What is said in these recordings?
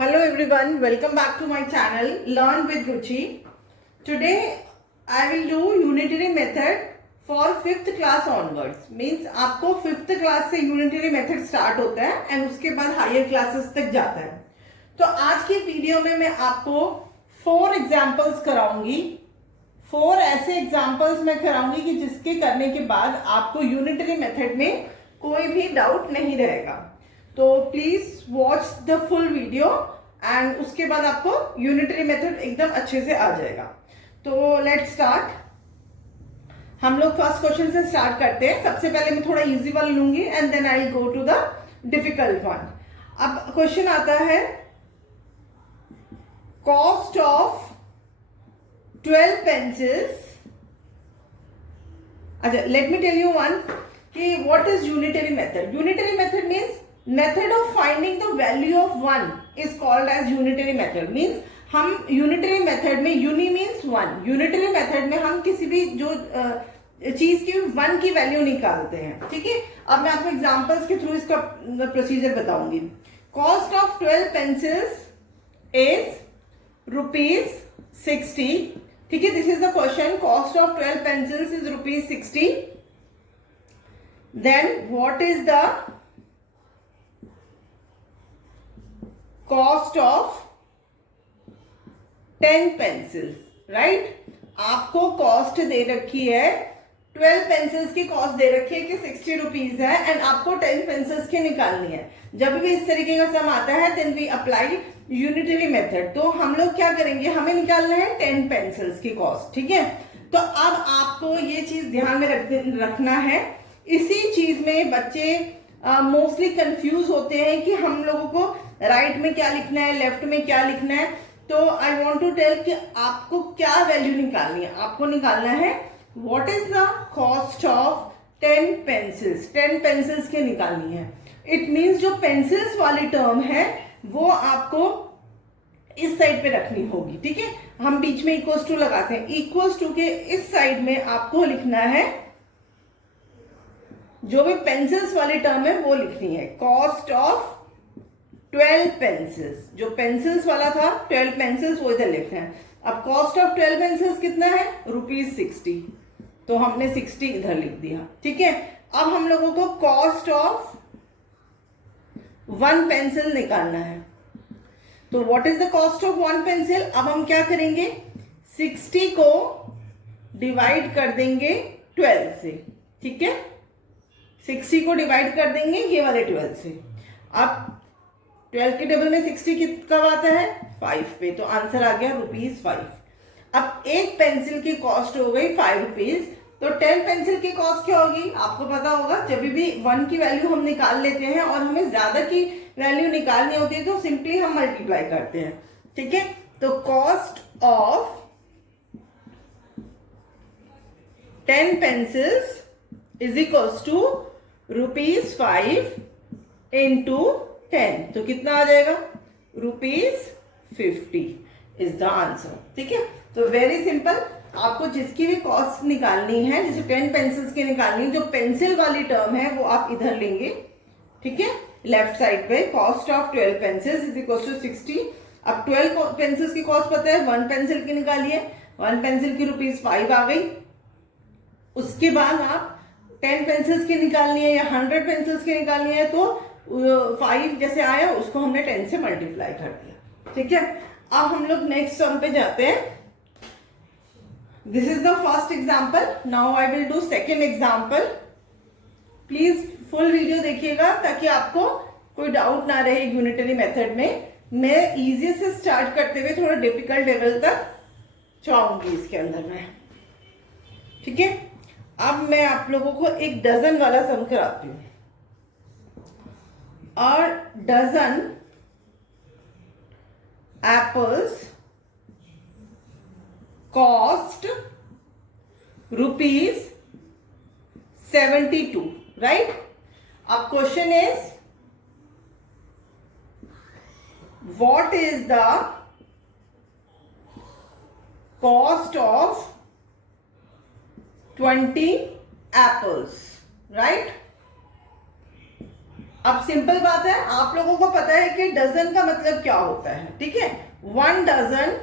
Hello everyone, welcome back to my channel Learn with Ruchi. Today I will do unitary method for 5th class onwards. Means आपको 5th class से unitary method start होता है and उसके बाद higher classes तक जाता है. तो आज की वीडियो में मैं आपको 4 एग्जाम्पल्स कराऊंगी. 4 ऐसे एग्जाम्पल्स मैं कराऊंगी कि जिसके करने के बाद आपको यूनिटरी मेथड में कोई भी डाउट नहीं रहेगा. तो please watch the full video and उसके बाद आपको यूनिटरी मेथड एकदम अच्छे से आ जाएगा. तो लेट्स स्टार्ट. हम लोग फर्स्ट क्वेश्चन से स्टार्ट करते हैं. सबसे पहले मैं थोड़ा इजी वाला लूंगी and then I go to the difficult one. अब क्वेश्चन आता है कॉस्ट ऑफ 12 पेंसिल्स. अच्छा, let me tell you one कि what is unitary method. Unitary method means method of finding the value of 1 is called as unitary method. means हम unitary method में uni means 1. unitary method में हम किसी भी जो चीज की 1 की वैल्यू निकालते हैं. ठीक है, अब मैं आपको एग्जांपल्स के थ्रू इसका प्रोसीजर बताऊंगी. Cost of 12 pencils is ₹60. ठीक है, this is the question. Cost of 12 pencils is ₹60. Then what is the cost of 10 pencils. Right, आपको कॉस्ट दे रखी है 12 पेंसिल्स की कॉस्ट दे रखी है कि ₹60 है एंड आपको 10 पेंसिल्स की निकालनी है. जब भी इस तरीके का सम आता है then we apply unitary method. तो हम लोग क्या करेंगे, हमें निकालना है 10 पेंसिल्स की कॉस्ट. ठीक है, तो अब आपको ये चीज ध्यान में रखना है. इसी चीज में बच्चे मोस्टली कंफ्यूज होते हैं कि हम लोगों को राइट में क्या लिखना है, लेफ्ट में क्या लिखना है. तो आई वॉन्ट टू टेल कि आपको क्या वैल्यू निकालनी है. आपको निकालना है what is the cost of 10 pencils. 10 pencils की निकालनी है. इट मीन्स जो पेंसिल्स वाली टर्म है वो आपको इस साइड पे रखनी होगी. ठीक है, हम बीच में इक्वल्स टू लगाते हैं. इक्वल्स टू के इस साइड में आपको लिखना है जो भी पेंसिल्स वाली टर्म है वो लिखनी है. कॉस्ट ऑफ 12 पेंसिल्स, जो पेंसिल्स वाला था 12 पेंसिल्स वो इधर लिखते हैं. अब कॉस्ट ऑफ 12 पेंसिल्स कितना है, ₹60. तो हमने 60 इधर लिख दिया. ठीक है, अब हम लोगों को कॉस्ट ऑफ 1 पेंसिल निकालना है. तो what is the cost of 1 pencil. अब हम क्या करेंगे, 60 को डिवाइड कर देंगे 12 से. ठीक है, 60 को डिवाइड कर देंगे ये वाले 12 से. अब 12 के टेबल में 60 कब आता है, 5 पे. तो आंसर आ गया ₹5. अब एक पेंसिल की कॉस्ट हो गई ₹5. तो 10 पेंसिल की कॉस्ट क्या होगी आपको पता होगा. जब भी 1 की वैल्यू हम निकाल लेते हैं और हमें ज्यादा की वैल्यू निकालनी होती है तो सिंपली हम मल्टीप्लाई करते हैं. ठीक है, तो cost of 10 pencils is equals to ₹5 into 10. तो कितना आ जाएगा, ₹50 इज द आंसर. ठीक है, तो वेरी सिंपल. आपको जिसकी भी कॉस्ट निकालनी है, जैसे 10 पेंसिल्स की निकालनी है, जो पेंसिल वाली टर्म है वो आप इधर लेंगे. ठीक है, लेफ्ट साइड पे cost of 12 pencils is equal to 60. अब 12 पेंसिल्स की कॉस्ट पता है, 1 पेंसिल की निकालिए. 1 पेंसिल की ₹5 आ गई. उसके बाद आप 10 पेंसिल्स की निकालनी है या 100 पेंसिल्स की निकालनी है तो 5 जैसे आया उसको हमने 10 से मल्टीप्लाई कर दिया. ठीक है, अब हम लोग नेक्स्ट सम पे जाते हैं. This is the first example. Now I will do second example. Please full video देखिएगा ताकि आपको कोई डाउट ना रहे यूनिटरी मेथड में. मैं इजी से स्टार्ट करते हुए थोड़ा डिफिकल्ट लेवल तक जाऊंगी इसके अंदर में. ठीक है, अब मैं आप लोगों को एक डजन वाला सम कराती हूं. और डजन एप्पल्स कॉस्ट ₹72. राइट. अब question is what is the cost of 20 apples. Right, अब सिंपल बात है, आप लोगों को पता है कि डजन का मतलब क्या होता है, ठीक है। 1 dozen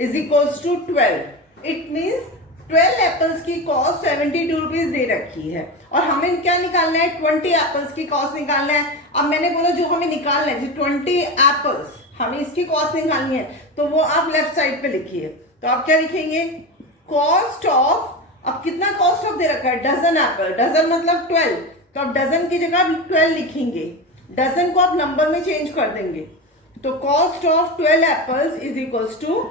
is equals to 12। It means 12 apples की कॉस्ट 72 रुपीज दे रखी है, और हमें क्या निकालना है, 20 एप्पल्स की कॉस्ट निकालना है। अब मैंने बोला जो हमें निकालना है, 20 एप्पल्स हमें इसकी कॉस्ट निकालनी है, तो वो आप लेफ्ट साइड पे लिखिए। तो आप क्या लिखेंगे, कॉस्ट ऑफ, अब कितना कॉस्ट ऑफ दे रखा है, डजन एप्पल, डजन मतलब 12, तो आप डजन की जगह 12 लिखेंगे, डजन को आप नंबर में चेंज कर देंगे। तो cost of 12 apples is equals to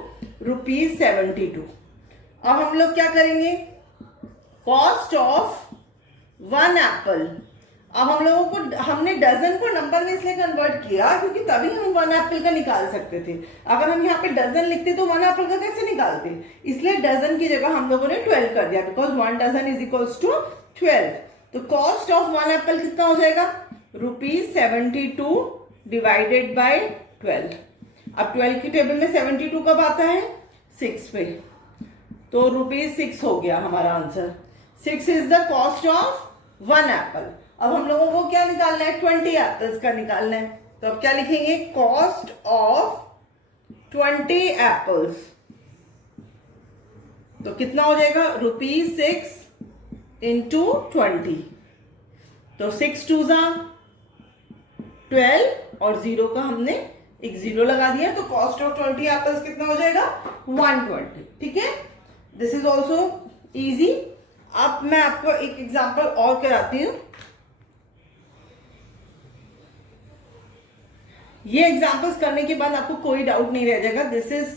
₹72। अब हम लोग क्या करेंगे, कॉस्ट ऑफ 1 एप्पल, अब हम लोगों को, हमने डजन को नंबर में इसलिए कन्वर्ट किया क्योंकि तभी हम 1 एप्पल का निकाल सकते थे। अगर हम यहाँ पे डजन लिखते तो 1 एप्पल का कैसे निकालते, इसलिए डजन की जगह हम लोगों ने 12 कर दिया, because 1 dozen is equals to 12। तो कॉस्ट ऑफ 1 एप्पल कितना हो जाएगा, ₹72 डिवाइडेड बाय 12। अब 12 की टेबल में 72 कब आता है, 6 पे, तो ₹6 हो गया हमारा answer. 6 is the cost of 1 Apple. अब हम लोगों को क्या निकालना है, 20 एप्पल्स का निकालना है। तो अब क्या लिखेंगे, कॉस्ट ऑफ 20 एप्पल्स, तो कितना हो जाएगा, ₹6 इंटू 20, तो 6 2 12 और 0 का हमने एक 0 लगा दिया, तो कॉस्ट ऑफ 20 एप्पल्स कितना हो जाएगा, 120। ठीक है, दिस इज ऑल्सो इजी। अब मैं आपको एक एग्जांपल और कराती हूं। ये एग्जांपल्स करने के बाद आपको कोई डाउट नहीं रह जाएगा, this is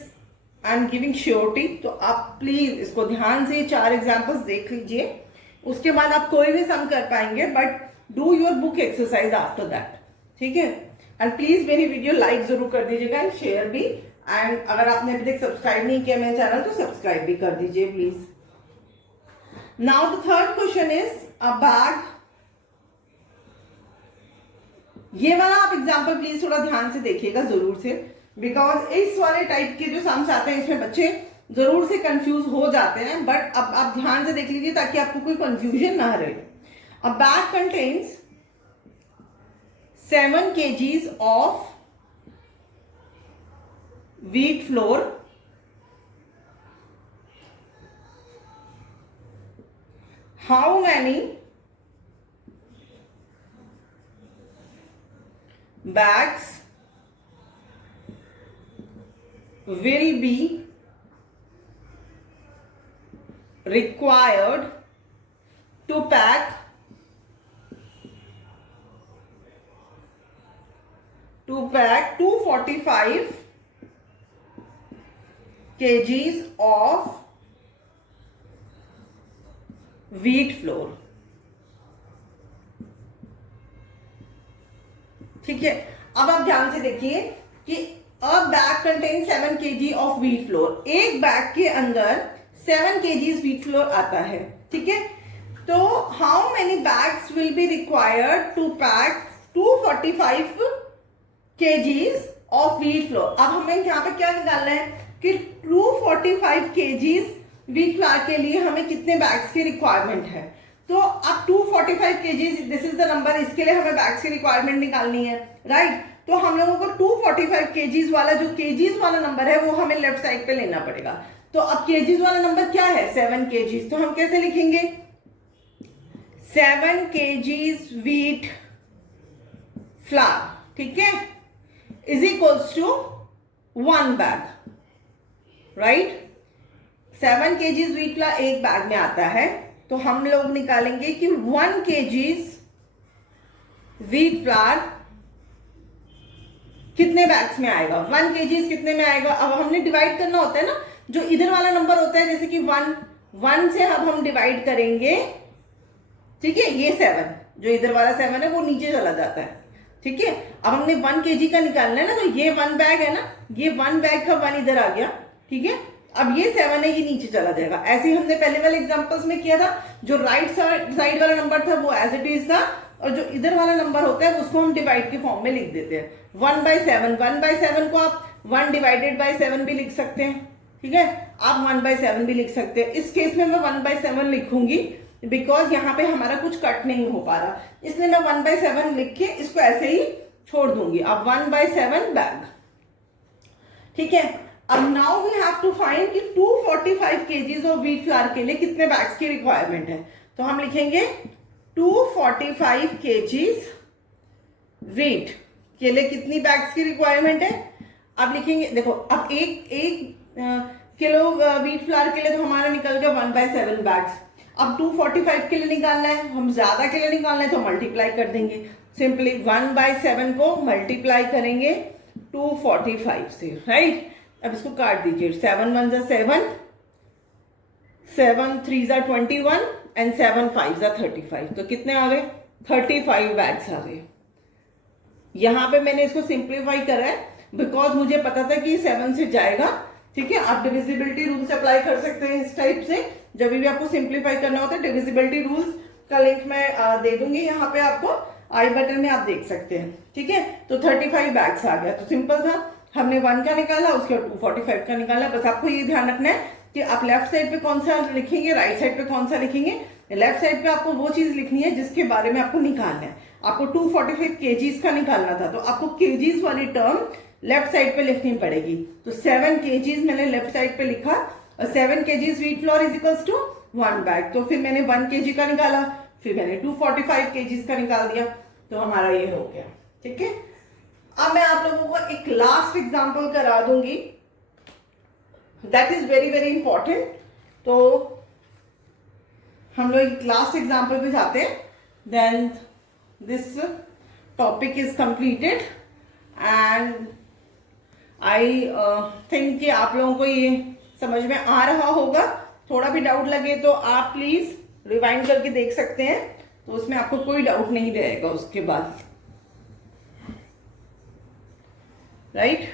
I am giving surety. तो आप प्लीज इसको ध्यान से 4 एग्जांपल्स देख लीजिए, उसके बाद आप कोई भी सम कर पाएंगे, but do your book exercise after that, ठीक है। एंड प्लीज मेरी वीडियो लाइक जरूर कर दीजिएगा एंड शेयर भी, एंड अगर आपने अभी तक सब्सक्राइब नहीं किया मेरे चैनल तो सब्सक्राइब भी कर दीजिए please. Now the third question is a bag. ये वाला आप एग्जाम्पल प्लीज थोड़ा ध्यान से देखिएगा जरूर से, बिकॉज इस वाले टाइप के जो सम्स आते हैं इसमें बच्चे जरूर से कंफ्यूज हो जाते हैं, बट अब आप ध्यान से देख लीजिए ताकि आपको कोई कंफ्यूजन ना रहे। अ bag contains 7 kgs of wheat flour, how many bags will be required to pack 245 kgs of wheat flour। ठीक है, अब आप ध्यान से देखिए कि अ bag contain 7 kg of wheat floor, एक बैग के अंदर 7 kg व्हीट फ्लोर आता है, ठीक है। तो how many bags will be required to pack 245 kgs of wheat flour. अब हमें यहाँ पे क्या निकालना है कि 245 kgs व्हीट फ्लोर के लिए हमें कितने बैग्स की रिक्वायरमेंट है। तो अब 245 kgs this is the number, इसके लिए हमें बैग्स की रिक्वायरमेंट निकालनी है, राइट। तो हम लोगों को 245 kgs वाला जो kgs वाला नंबर है वो हमें लेफ्ट साइड पे लेना पड़ेगा। तो अब kgs वाला नंबर क्या है, 7 kgs, तो हम कैसे लिखेंगे, 7 kgs व्हीट फ्लावर, ठीक है, is equals to 1 bag, right. 7 kgs wheat flour एक बैग में आता है, तो हम लोग निकालेंगे कि 1 kgs व्हीट फ्लावर कितने बैग्स में आएगा, 1 kgs कितने में आएगा। अब हमने डिवाइड करना होता है ना, जो इधर वाला नंबर होता है जैसे कि 1 से अब हम डिवाइड करेंगे, ठीक है। ये 7 जो इधर वाला 7 है वो नीचे चला जाता है, ठीक है। अब हमने 1 kg का निकालना है ना, तो ये 1 बैग है ना, ये 1 बैग का 1 इधर आ गया, ठीक है। अब ये 7 है, ये नीचे चला जाएगा। ऐसे ही हमने पहले वाले एग्जांपल्स में किया था, जो राइट साइड वाला नंबर था वो एज इट इज था, और जो इधर वाला नंबर होता है उसको हम डिवाइड के फॉर्म में लिख देते हैं 1/7। 1/7 को आप 1 डिवाइडेड बाय 7 भी लिख सकते हैं, ठीक है। आप 1/7 भी लिख सकते हैं। इस केस में मैं 1/7 लिखूंगी, बिकॉज यहाँ पे हमारा कुछ कट नहीं हो पा रहा, इसलिए मैं 1/7 लिख के इसको ऐसे ही छोड़ दूंगी। अब 1/7 बैग, ठीक है। अब now we have to find कि 245 kgs ऑफ व्हीट फ्लावर के लिए कितने बैग्स की रिक्वायरमेंट है। तो हम लिखेंगे 245 kgs व्हीट के लिए कितनी बैग्स की रिक्वायरमेंट है। अब लिखेंगे, देखो अब एक किलो व्हीट फ्लावर के लिए तो हमारा निकल गया 1/7 बैग्स। अब 245 के लिए निकालना है, हम ज्यादा के लिए निकालना है तो मल्टीप्लाई कर देंगे। सिंपली 1/7 को मल्टीप्लाई करेंगे 245 से, राइट। अब इसको काट दीजिए, 7 1 = 7, 7 3 = 21 एंड 7 5 = 35। तो कितने आ गए? 35 बैग्स आ गए। यहां पे मैंने इसको सिंप्लीफाई करा है बिकॉज मुझे पता था कि 7 से जाएगा, ठीक है। आप डिविजिबिलिटी रूल्स अप्लाई कर सकते हैं इस टाइप से, जब भी आपको सिंप्लीफाई करना होता है। डिविजिबिलिटी रूल्स का लिंक मैं दे दूंगी यहाँ पे आपको, आई बटन में आप देख सकते हैं, ठीक है। तो 35 बैग्स आ गया। तो सिंपल था, हमने 1 का निकाला, उसके बाद 245 का निकाला। बस आपको ये ध्यान रखना है कि आप लेफ्ट साइड पे कौन सा लिखेंगे, राइट साइड पे कौन सा लिखेंगे। लेफ्ट साइड पे आपको वो चीज लिखनी है जिसके बारे में आपको निकालना है। आपको 245 kgs का निकालना था, तो आपको kgs वाली टर्म लेफ्ट साइड पे लिखनी पड़ेगी। तो 7 kgs मैंने लेफ्ट साइड पे लिखा, और 7 kgs wheat flour is equals to 1 bag. तो फिर मैंने 1 kg का निकाला, फिर मैंने 245 kgs का निकाल दिया, तो हमारा ये हो गया, ठीक है। अब मैं आप लोगों को एक लास्ट एग्जांपल करा दूंगी, that is very very important. तो हम लोग एक लास्ट एग्जांपल पे जाते हैं, then this topic is completed and I think कि आप लोगों को ये समझ में आ रहा होगा। थोड़ा भी डाउट लगे तो आप प्लीज रिवाइंड करके देख सकते हैं, तो उसमें आपको कोई डाउट नहीं रहेगा उसके बाद, राइट।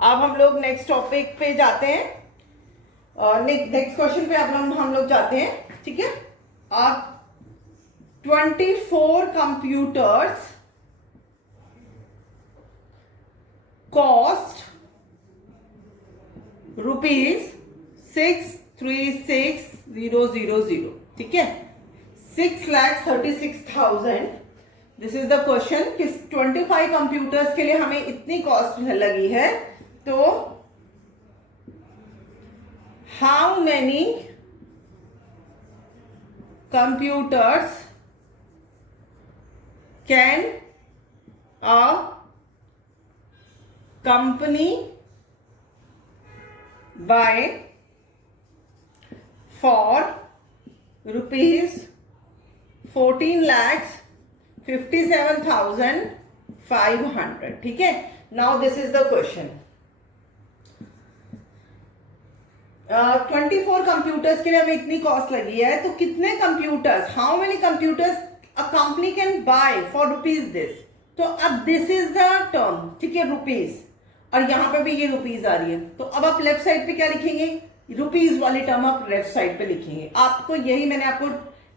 अब हम लोग नेक्स्ट टॉपिक पे जाते हैं, और नेक्स्ट क्वेश्चन पे हम लोग जाते हैं, ठीक है। आप 24 कंप्यूटर्स कॉस्ट ₹636,000, ठीक है। 6,36,000। दिस इज द क्वेश्चन कि 25 कंप्यूटर्स के लिए हमें इतनी कॉस्ट लगी है, तो how many computers can a company by for ₹14,57,500, ठीक है। Now this is the question. 24 computers के लिए हमें इतनी कॉस्ट लगी है, तो कितने computers, how many computers a company can buy for ₹this। तो अब दिस इज द टर्म, ठीक है, रुपीज, और यहां पे भी ये रुपीज आ रही है। तो अब आप लेफ्ट साइड पे क्या लिखेंगे, रुपीज वाली टर्म आप लेफ्ट साइड पे लिखेंगे। आपको यही मैंने आपको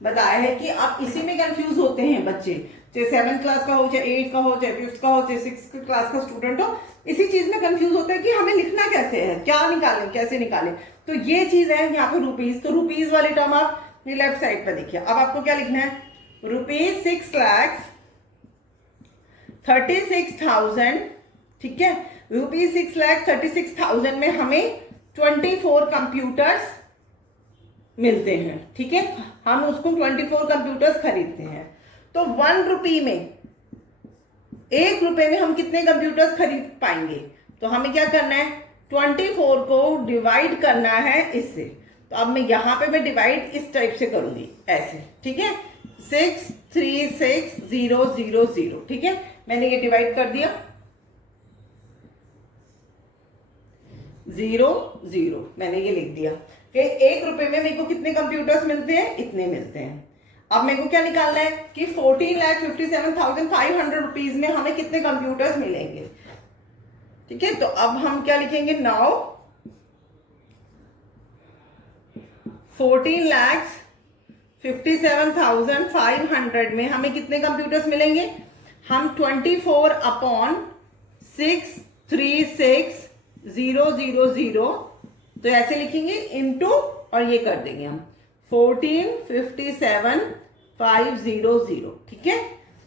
बताया है कि आप इसी में कंफ्यूज होते हैं बच्चे, चाहे 7th क्लास का हो, चाहे 8th का हो, चाहे 5th का हो, चाहे 6th क्लास का स्टूडेंट हो, इसी चीज में कंफ्यूज होता है कि हमें लिखना कैसे है, क्या निकालें, कैसे निकालें। तो ये चीज है यहाँ पे रुपीज, तो रुपीज वाली टर्म आप लेफ्ट साइड पे लिखिए। अब आपको क्या लिखना है, ₹6,36,000, ठीक है। ₹6,36,000 में हमें 24 कंप्यूटर्स मिलते हैं, ठीक है। हम उसको 24 कंप्यूटर्स खरीदते हैं। तो 1 रुपये में, 1 रुपये में हम कितने कंप्यूटर्स खरीद पाएंगे। तो हमें क्या करना है, 24 को डिवाइड करना है इससे। तो अब मैं यहां पे मैं डिवाइड इस टाइप से करूंगी, ऐसे, ठीक है। 636,000, ठीक है। मैंने ये डिवाइड कर दिया, 0 मैंने ये लिख दिया कि 1 रुपये में मेरे को कितने कंप्यूटर्स मिलते हैं, इतने मिलते हैं। अब मेरे को क्या निकालना है कि 14,57,500 रुपीज में हमें कितने कंप्यूटर्स मिलेंगे, ठीक है। तो अब हम क्या लिखेंगे, नाउ 14,57,500 में हमें कितने कंप्यूटर्स मिलेंगे। हम 24/636,000, तो ऐसे लिखेंगे इनटू, और ये कर देंगे हम 1457500, ठीक है,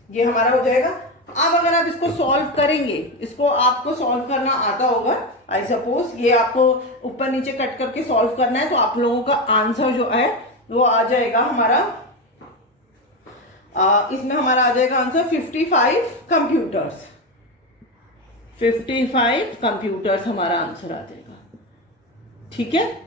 ये हमारा हो जाएगा। अब अगर आप इसको सॉल्व करेंगे, इसको आपको सॉल्व करना आता होगा, आई सपोज ये आपको ऊपर नीचे कट करके सॉल्व करना है, तो आप लोगों का आंसर जो है वो आ जाएगा हमारा, इसमें हमारा आ जाएगा आंसर 55 कंप्यूटर्स। 55 कंप्यूटर्स हमारा आंसर आ जाएगा, ठीक है।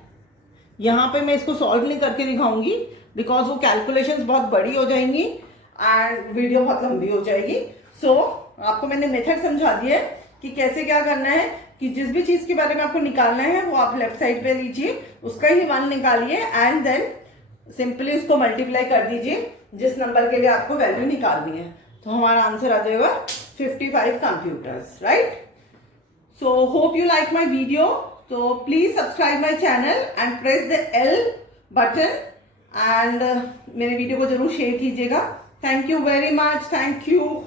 यहां पे मैं इसको सॉल्व नहीं करके दिखाऊंगी बिकॉज वो कैलकुलेशंस बहुत बड़ी हो जाएंगी एंड वीडियो बहुत लंबी हो जाएगी। सो आपको मैंने मेथड समझा दिया है कि कैसे क्या करना है, कि जिस भी चीज के बारे में आपको निकालना है वो आप लेफ्ट साइड पे लीजिए, उसका ही 1 निकालिए एंड देन सिंपली उसको मल्टीप्लाई कर दीजिए जिस नंबर के लिए आपको वैल्यू निकालनी है, तो हमारा आंसर आ जाएगा 55 computers, right. So hope you like my video, तो please subscribe my channel and press the L button एंड मेरे वीडियो को जरूर शेयर कीजिएगा। Thank you very much, thank you.